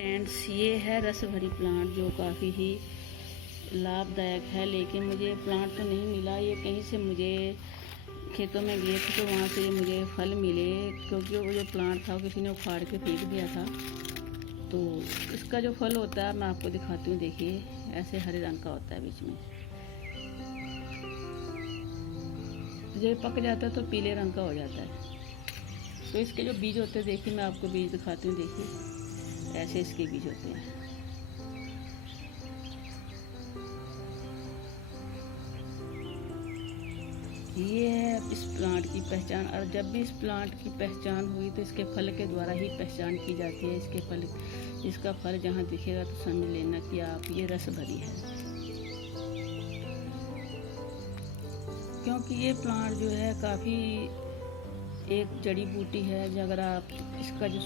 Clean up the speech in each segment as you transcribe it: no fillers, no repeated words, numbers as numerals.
Friends, ये है रस भरी प्लांट जो काफ़ी ही लाभदायक है। लेकिन मुझे प्लांट तो नहीं मिला, ये कहीं से मुझे खेतों में गए थे तो वहाँ से मुझे फल मिले, क्योंकि वो जो प्लांट था वो किसी ने उखाड़ के फेंक दिया था। तो इसका जो फल होता है मैं आपको दिखाती हूँ। देखिए, ऐसे हरे रंग का होता है, बीच में जब पक जाता है तो पीले रंग का हो जाता है। तो इसके जो बीज होते हैं, देखिए मैं आपको बीज दिखाती हूँ। देखिए, ऐसे इसके बीज होते हैं। ये है इस प्लांट की पहचान। और जब भी इस प्लांट की पहचान हुई तो इसके फल के द्वारा ही पहचान की जाती है। इसका फल जहाँ दिखेगा तो समझ लेना कि आप ये रस भरी है, क्योंकि ये प्लांट जो है काफ़ी एक जड़ी बूटी है। जो अगर आप इसका जो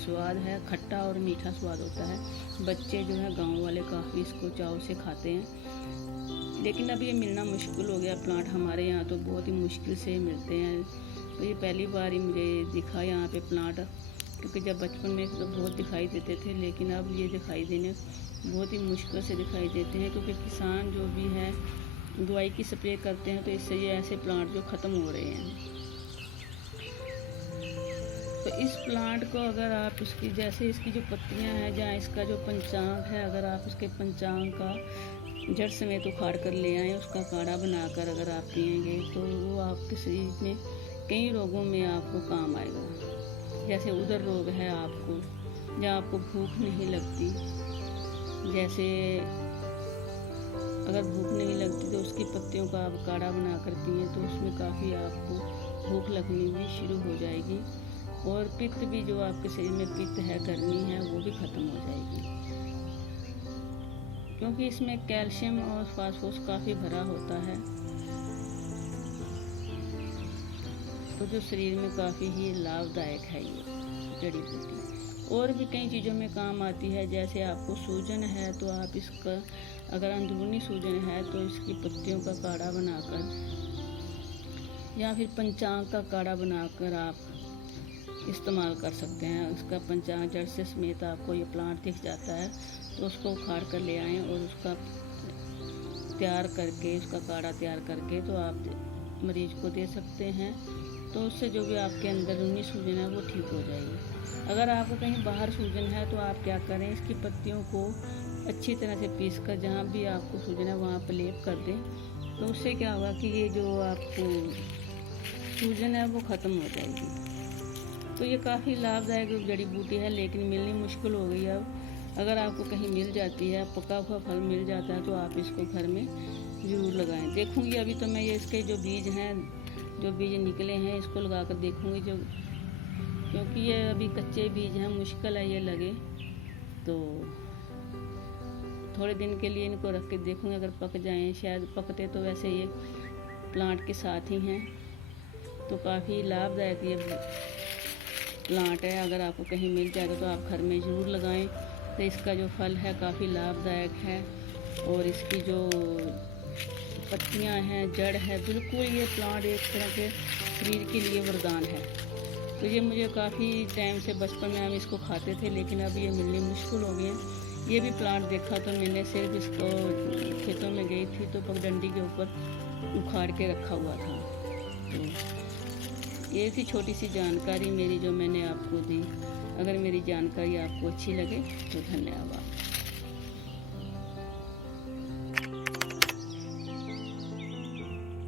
स्वाद है, खट्टा और मीठा स्वाद होता है। बच्चे जो है गांव वाले काफ़ी इसको चाव से खाते हैं। लेकिन अब ये मिलना मुश्किल हो गया प्लांट, हमारे यहाँ तो बहुत ही मुश्किल से मिलते हैं। तो ये पहली बार ही मुझे दिखा यहाँ पे प्लांट, क्योंकि जब बचपन में तो बहुत दिखाई देते थे, लेकिन अब ये दिखाई देने बहुत ही मुश्किल से दिखाई देते हैं। क्योंकि किसान जो भी है दवाई की स्प्रे करते हैं, तो इससे ये ऐसे प्लांट जो ख़त्म हो रहे हैं। तो इस प्लांट को अगर आप इसकी जैसे इसकी जो पत्तियां हैं, जहाँ इसका जो पंचांग है, अगर आप इसके पंचांग का जड़ समेत उखाड़ कर ले आएँ, उसका काढ़ा बनाकर अगर आप पिएंगे तो वो आपके शरीर में कई रोगों में आपको काम आएगा। जैसे उदर रोग है आपको, जहाँ आपको भूख नहीं लगती, जैसे अगर भूख नहीं लगती तो उसकी पत्तियों का आप काढ़ा बनाकर पिए तो उसमें काफ़ी आपको भूख लगनी भी शुरू हो जाएगी। और पित्त भी, जो आपके शरीर में पित्त है, गर्मी है, वो भी ख़त्म हो जाएगी। क्योंकि इसमें कैल्शियम और फास्फोरस काफ़ी भरा होता है, तो जो शरीर में काफ़ी ही लाभदायक है ये जड़ी बूटी। और भी कई चीज़ों में काम आती है। जैसे आपको सूजन है तो आप इसका, अगर अंदरूनी सूजन है तो इसकी पत्तियों का काढ़ा बनाकर या फिर पंचांग का काढ़ा बनाकर आप इस्तेमाल कर सकते हैं। उसका पंचांग जड़ से समेत आपको ये प्लांट दिख जाता है, तो उसको उखाड़ कर ले आएँ और उसका तैयार करके, उसका काढ़ा तैयार करके तो आप मरीज को दे सकते हैं। तो उससे जो भी आपके अंदरूनी सूजन है वो ठीक हो जाएगी। अगर आपको कहीं बाहर सूजन है तो आप क्या करें, इसकी पत्तियों को अच्छी तरह से पीस कर जहाँ भी आपको सूजन है वहाँ पर लेप कर दें। तो उससे क्या होगा कि ये जो आपको सूजन है वो ख़त्म हो जाएगी। तो ये काफ़ी लाभदायक जड़ी बूटी है, लेकिन मिलनी मुश्किल हो गई अब। अगर आपको कहीं मिल जाती है, पका हुआ फल मिल जाता है, तो आप इसको घर में ज़रूर लगाएं। देखूंगी अभी तो मैं ये इसके जो बीज हैं, जो बीज निकले हैं, इसको लगा कर देखूंगी। क्योंकि ये अभी कच्चे बीज हैं, मुश्किल है ये लगे। तो थोड़े दिन के लिए इनको रख के देखूंगी, अगर पक जाएँ, शायद पकते तो वैसे ये प्लांट के साथ ही हैं। तो काफ़ी लाभदायक ये प्लांट है। अगर आपको कहीं मिल जाएगा तो आप घर में ज़रूर लगाएं। तो इसका जो फल है काफ़ी लाभदायक है, और इसकी जो पत्तियां हैं, जड़ है, बिल्कुल ये प्लांट एक तरह के शरीर के लिए वरदान है। तो ये मुझे काफ़ी टाइम से, बचपन में हम इसको खाते थे, लेकिन अब ये मिलने मुश्किल हो गए हैं। ये भी प्लांट देखा तो मैंने सिर्फ इसको खेतों में गई थी तो पगडंडी के ऊपर उखाड़ के रखा हुआ था। तो ये थी छोटी सी जानकारी मेरी जो मैंने आपको दी। अगर मेरी जानकारी आपको अच्छी लगे तो धन्यवाद।